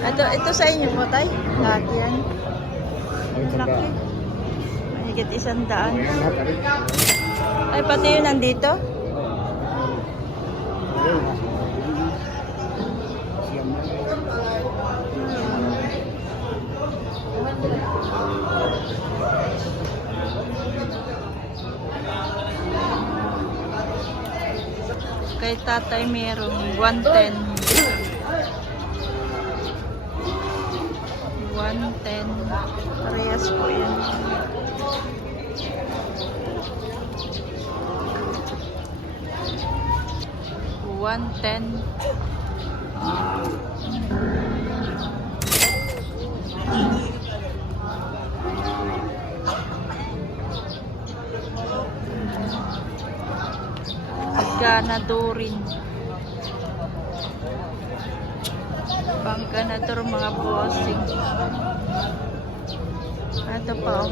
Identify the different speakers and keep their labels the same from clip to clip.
Speaker 1: Ito, ito sa inyo po, tay? Laki yan. Laki. Mahigit isang daan. Ay, pati yun nandito? Kay tatay merong 110. 110. Parehas po yun. One ten. Ganadorin. Pang ganador mga bossing. Ito pa oh.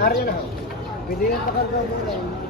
Speaker 2: Arya na. Pwede yung pakarga mo na.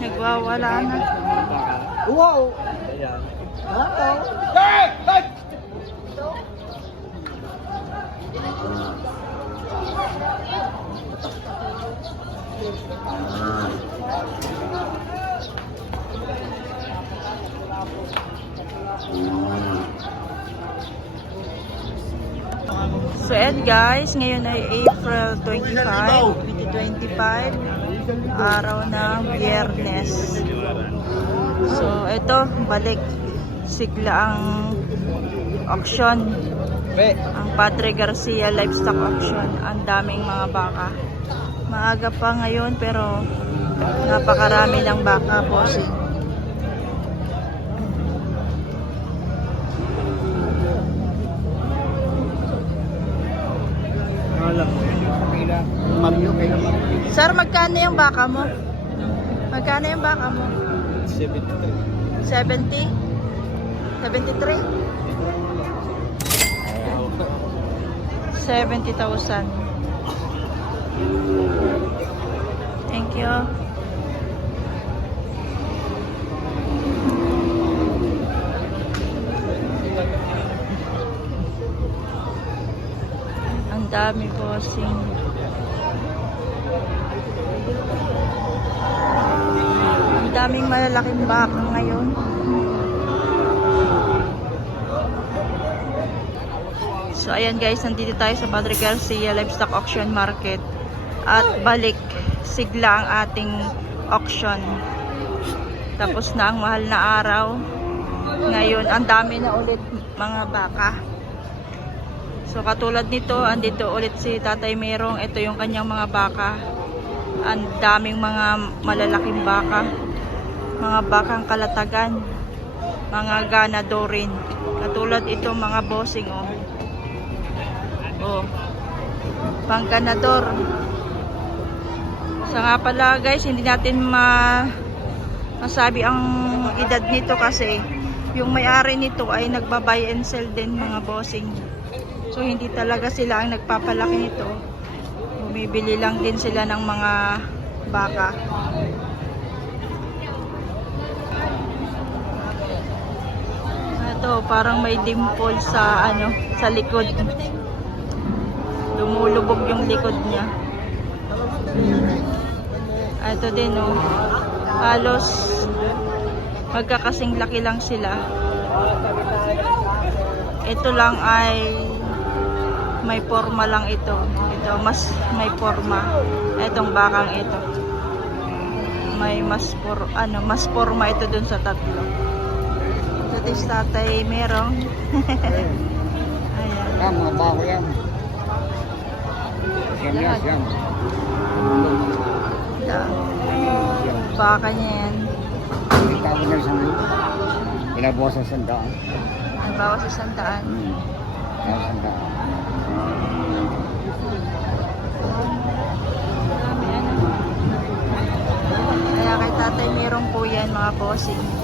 Speaker 1: Nagwawala na.
Speaker 2: Wow! Hello!
Speaker 1: So and guys, ngayon ay April 25, 2025, araw ng biyernes. So ito, balik sigla ang auction, ang Padre Garcia Livestock Auction. Ang daming mga baka. Maaga pa ngayon pero napakarami ng baka po. Magkano yung baka mo? Magkano yung baka mo?
Speaker 2: 73.
Speaker 1: 70? 73? 70,000. Thank you. Ang dami bossing. Ang daming malalaking baka ngayon. So ayan guys, nandito tayo sa Padre Garcia Livestock Auction Market. At balik sigla ang ating auction. Tapos na ang mahal na araw. Ngayon, ang dami na ulit mga baka. So katulad nito, andito ulit si Tatay Merong. Ito yung kanyang mga baka. Ang daming mga malalaking baka. Mga bakang kalatagan. Mga ganadorin. Katulad ito mga bossing oh. Oh. Pangganador. Sa nga pala guys, hindi natin ma masabi ang edad nito kasi yung may-ari nito ay nagba-buy and sell din mga bossing. So hindi talaga sila ang nagpapalaki nito. Bumibili lang din sila ng mga baka. Ito, parang may dimple sa ano, sa likod. Lumulubog yung likod niya. Ah, Ito din oh. Halos magkakasing laki lang sila. Ito lang ay may forma lang ito. Ito mas may forma. Itong bakang ito. May mas por ano, mas forma ito dun sa tatlo. Sa tatay merong. Ayan.
Speaker 2: Yan, mga bako yan. Yan, yan, yan.
Speaker 1: Baka niya yan.
Speaker 2: Hindi ka na isang Pinabawas ang sandaan.
Speaker 1: Ang bawas sa sandaan.
Speaker 2: Hmm. Ang sandaan.
Speaker 1: Grabe yan. ah. mga bossing.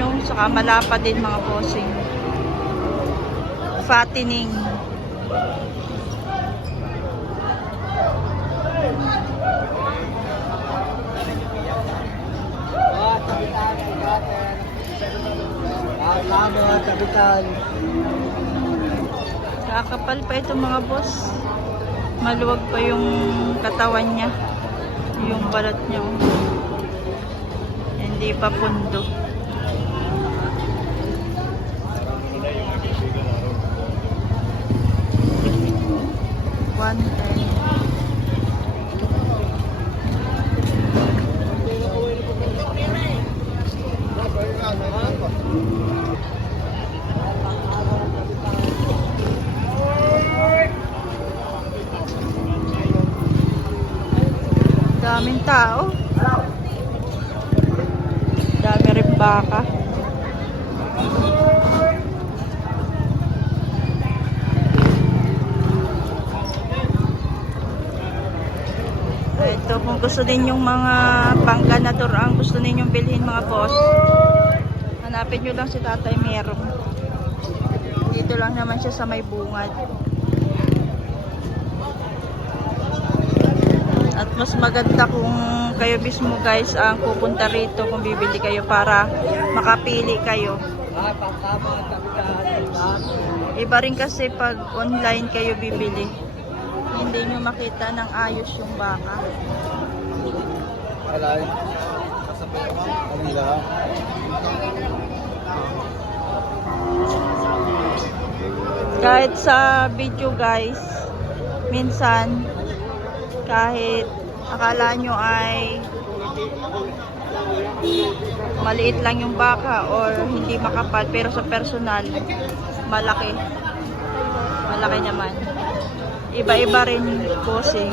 Speaker 1: no? Saka malapad din mga bossing. Fattening.
Speaker 2: Lalo, kapitan.
Speaker 1: Kakapal pa ito mga boss. Maluwag pa yung katawan niya. Yung balat niya. oh. Hindi pa pundo. One ten. Daming tao. Dami rin baka. Ito, kung gusto din yung mga pangganador ang gusto ninyong bilhin mga boss, hanapin nyo lang si Tatay Merong. Dito lang naman siya sa may bungad. At mas maganda kung kayo mismo guys ang pupunta rito kung bibili kayo para makapili kayo. Iba rin kasi pag online kayo bibili. Hindi nyo makita ng ayos yung baka.
Speaker 2: Alay. Kanila.
Speaker 1: Kahit sa video guys, minsan kahit akala nyo ay maliit lang yung baka or hindi makapal pero sa personal malaki malaki naman iba-iba rin posing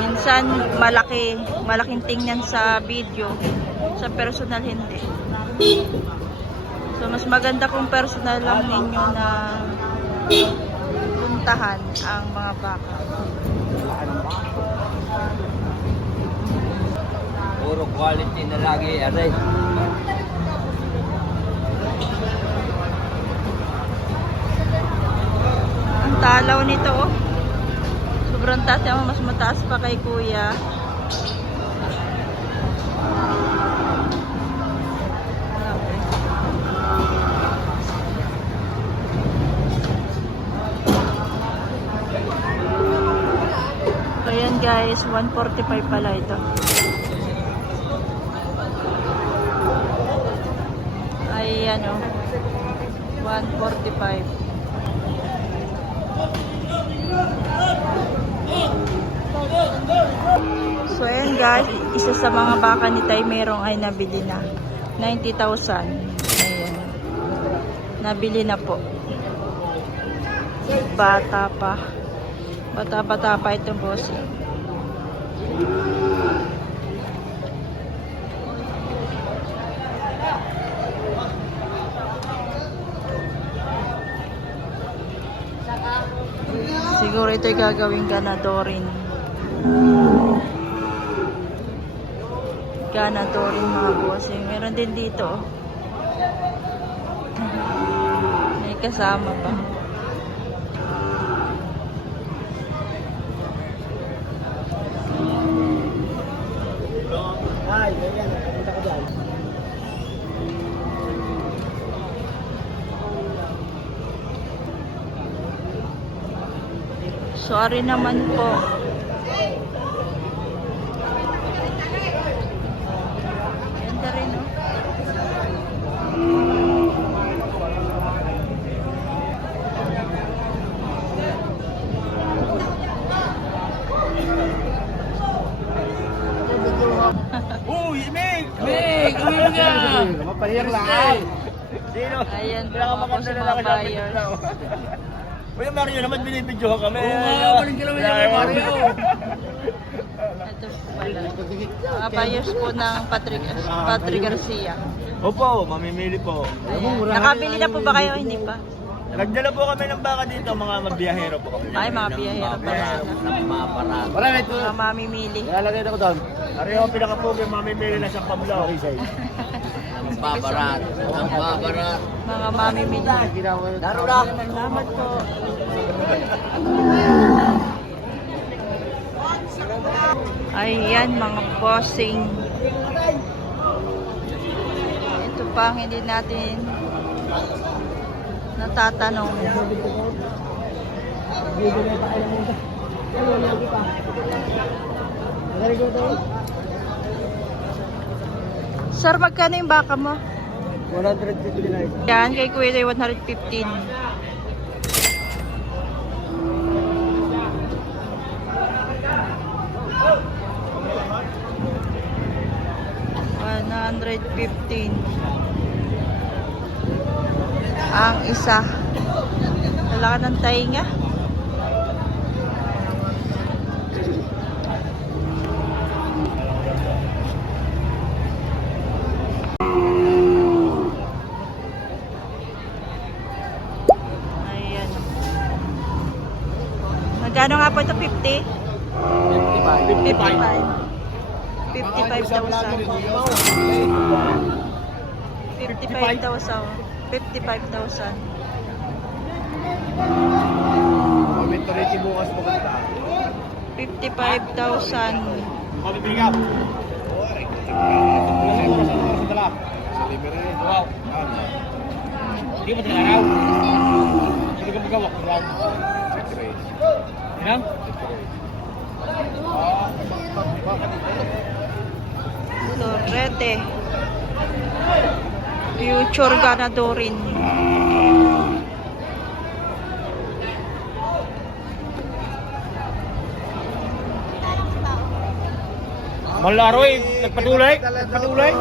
Speaker 1: minsan malaki malaking tingnan sa video. Sa personal hindi. So mas maganda kung personal lang ninyo na puntahan ang mga baka.
Speaker 2: Puro quality na lagi, aray.
Speaker 1: Ang talaw nito, oh. Sobrang taas. Yung mas mataas pa kay kuya. Ayan guys, 145 pala ito. Ay ano, 145. So ayan guys, isa sa mga baka ni Tay Merong ay nabili na. 90,000. Ayan. Nabili na po. Bata pa. Bata-bata pa itong bossing. Siguro ito'y gagawing ganadorin. Ganadorin mga bossing. Meron din dito. May kasama pa.
Speaker 2: Ay, ganyan. Punta ka dyan.
Speaker 1: Sorry naman po. Ganda rin, no?
Speaker 3: Uy, Meg!
Speaker 2: Meg, uwi ka! Mapahiyak lang.
Speaker 3: Sino?
Speaker 1: Ayan mga
Speaker 3: lang sa akin.
Speaker 1: buyers.
Speaker 3: Kuya Mario naman binibidyo kami.
Speaker 2: Oo nga, balik ka naman yung Mario.
Speaker 1: Ito pala. Mga buyers po ng Patrick, Patrick Garcia.
Speaker 3: Opo, mamimili po.
Speaker 1: Ayan. Nakabili na po ba kayo? Hindi pa.
Speaker 3: Nagdala po kami ng baka dito, mga mabiyahero po kami.
Speaker 1: Ay, mga biyahero pa sila.
Speaker 3: mga parang.
Speaker 2: Wala na ito.
Speaker 1: Mga mamimili.
Speaker 2: Lalagay na ko doon.
Speaker 3: Ariho, pinakapugi, mamimili na siyang pablaw.
Speaker 2: Babarat. Ang babarat.
Speaker 1: Mga mamimili.
Speaker 2: Ginawa na.
Speaker 3: Laro lang.
Speaker 1: Salamat po. Ayan mga bossing. Ito pa ang hindi natin natatanong. Sir, magkano yung baka mo?
Speaker 2: 159.
Speaker 1: Yan, kay Kuya Day, 115. One hundred fifteen. Ang isa. Lalaki ng tainga. Po ito? 50? 55. 55,000. 55,000. 55,000.
Speaker 2: Komento rin yung bukas maganda.
Speaker 1: 55,000.
Speaker 3: Mamimili ka.
Speaker 2: Sa libre.
Speaker 3: Wow. Hindi mo tinaraw. Hindi ka magawak. Wow. Yan?
Speaker 1: Lorete. Future ganadorin.
Speaker 3: Malaro eh. Nagpatuloy. Nagpatuloy.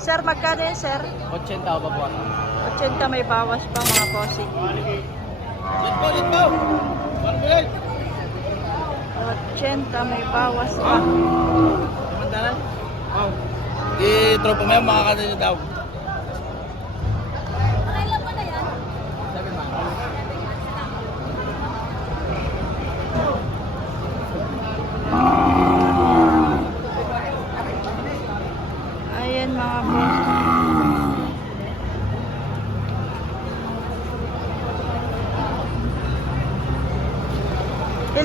Speaker 1: Sir, magkano yun, sir?
Speaker 2: 80 pa po.
Speaker 1: 80 may bawas pa mga bossing.
Speaker 2: Let's go, let's go! Ano ba yan?
Speaker 1: 80 may bawas pa.
Speaker 2: Mandalan? Oh. Di tropa mo yan, makakata nyo daw.
Speaker 1: Ayan mga boss.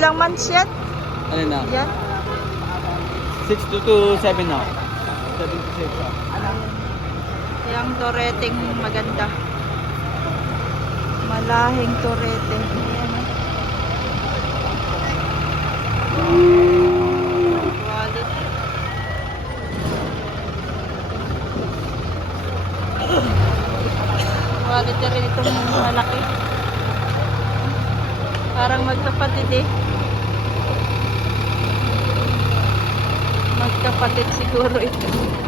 Speaker 1: Ilang months yan?
Speaker 2: Ano na?
Speaker 1: Yan?
Speaker 2: 6 to, to 7 now. 7 to 6 ah.
Speaker 1: Yung toreting maganda. Malahing torete. Ayan. Quality. Quality rin itong malaki. Parang magkapatid eh. Magkapatid siguro ito.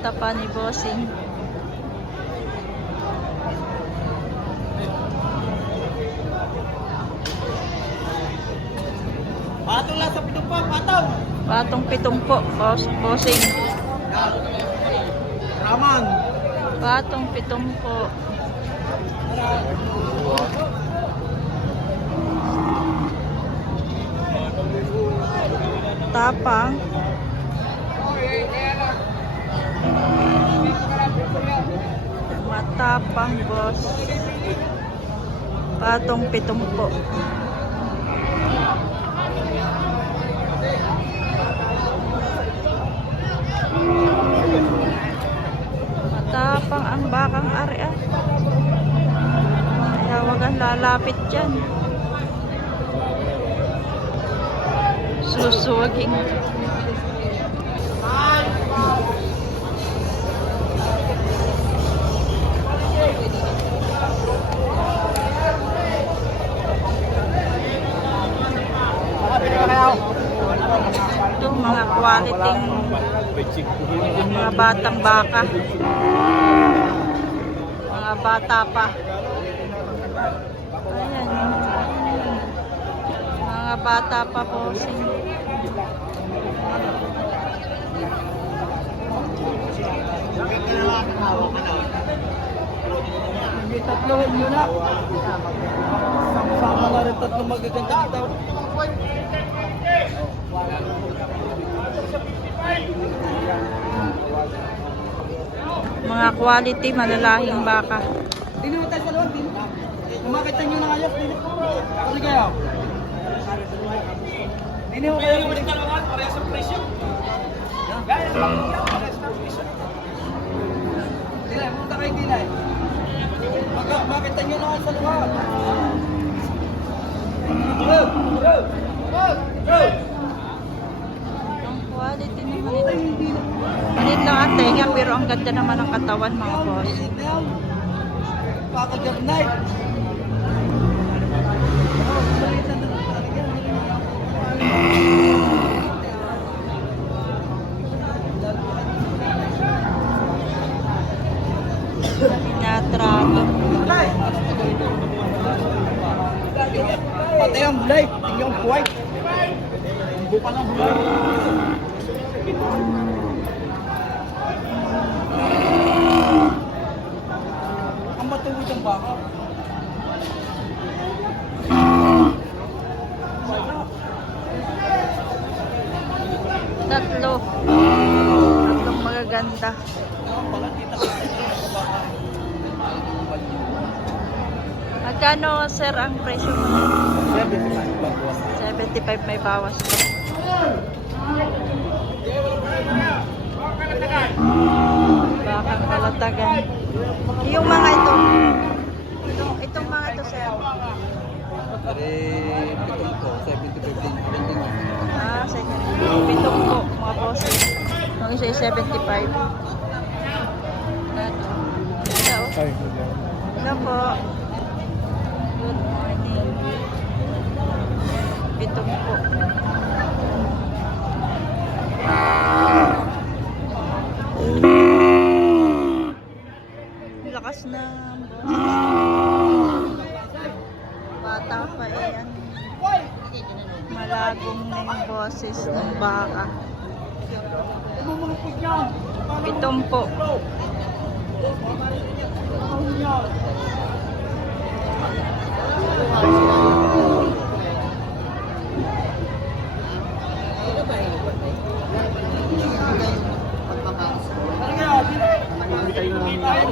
Speaker 1: Pupunta pa ni Bossing.
Speaker 2: Patong lang sa pitumpo, patong!
Speaker 1: Patong pitumpo, boss, bossing.
Speaker 2: Raman!
Speaker 1: Patong pitumpo. Tapang. Matapang, boss. Patong pitumpo. Matapang ang bakang area. Kaya wag ang lalapit dyan. Susuwaging. Ito mga quality mga batang baka. Mga bata pa. Ayan. Mga bata pa po.
Speaker 2: May tatlohin nyo na. Sama na rin tatlo magaganda kita.
Speaker 1: Mga quality, malalahing baka.
Speaker 2: Tayo sa loob, dino. Kumakita nyo na kayo, dino. Ano kayo? Dino mo kayo. Dino mo kayo. Parehas ang presyo. Dila, punta kayo dila. Maka- Makita nyo na kayo sa loob. Bro, bro, bro, bro.
Speaker 1: Ang quality naman ito. Malit lang ang tenga pero ang ganda naman ng katawan mga boss.
Speaker 2: Pakagab night.
Speaker 1: Natrato.
Speaker 2: Patay ang bulay. Tingnan ang buhay. Ang bulay. Ang matuwid ang baka.
Speaker 1: Tatlo. Tatlong magaganda. Magkano sir ang presyo mo? 75 may bawas pa. Bakang kalatagan. Yung mga ito. Itong, itong mga ito sir.
Speaker 2: Pare, pitong ko, 70-15.
Speaker 1: Ah, second. Pitong po, mga boses. Yung isa ay 75. Ito. Ito. Hello po. Good morning. Pitong po. Lakas na. Bata pa eh. Ano, malagong na yung boses ng baka. Pitong po.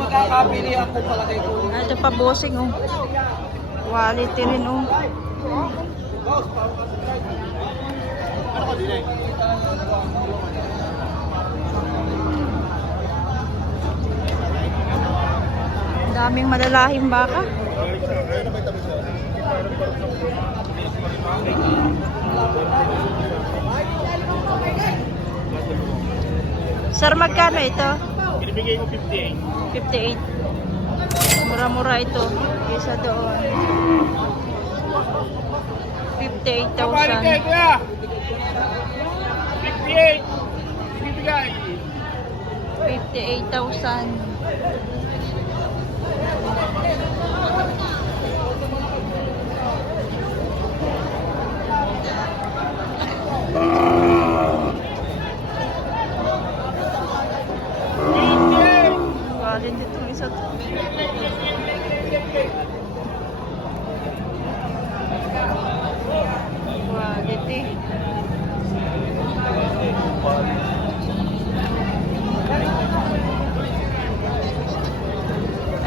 Speaker 2: Ay, magkakabili ako palagay ko.
Speaker 1: Ah, Ito pa bossing oh. Quality rin oh. Ang daming malalahing baka. Sir, magkano ito?
Speaker 3: Binibigay ko 58.
Speaker 1: 58. Mura-mura ito. Isa doon. 58,000.
Speaker 3: kuya! 58! Binibigay!
Speaker 1: 58,000.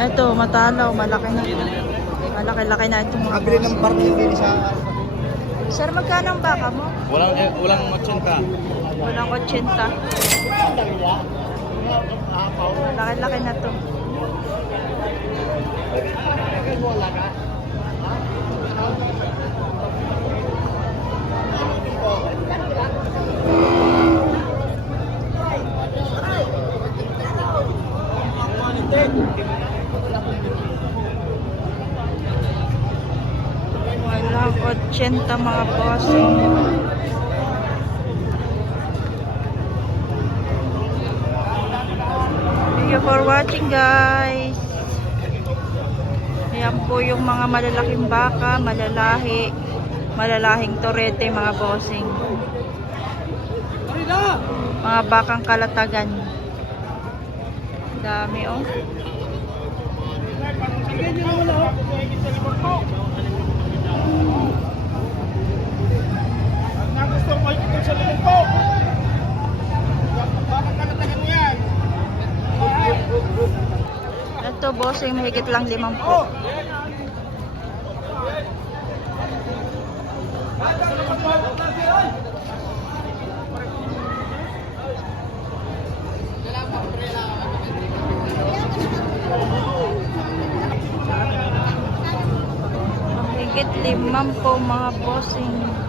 Speaker 1: Eto, matalaw, malaki na. Malaki-laki na itong mga
Speaker 3: Nakabili ng partner din sa...
Speaker 1: Sir, magkano ang baka mo?
Speaker 2: Walang, eh, walang 80.
Speaker 1: Walang 80. Malaki-laki na to. Walang 80 mga bossing. Thank you for watching guys. Ayan po yung mga malalaking baka, malalahi, malalahing torete mga bossing. Mga bakang kalatagan. Dami oh.
Speaker 3: Nagusto Ito
Speaker 1: bossing mahigit lang limang po. Mahigit limang po mga bossing.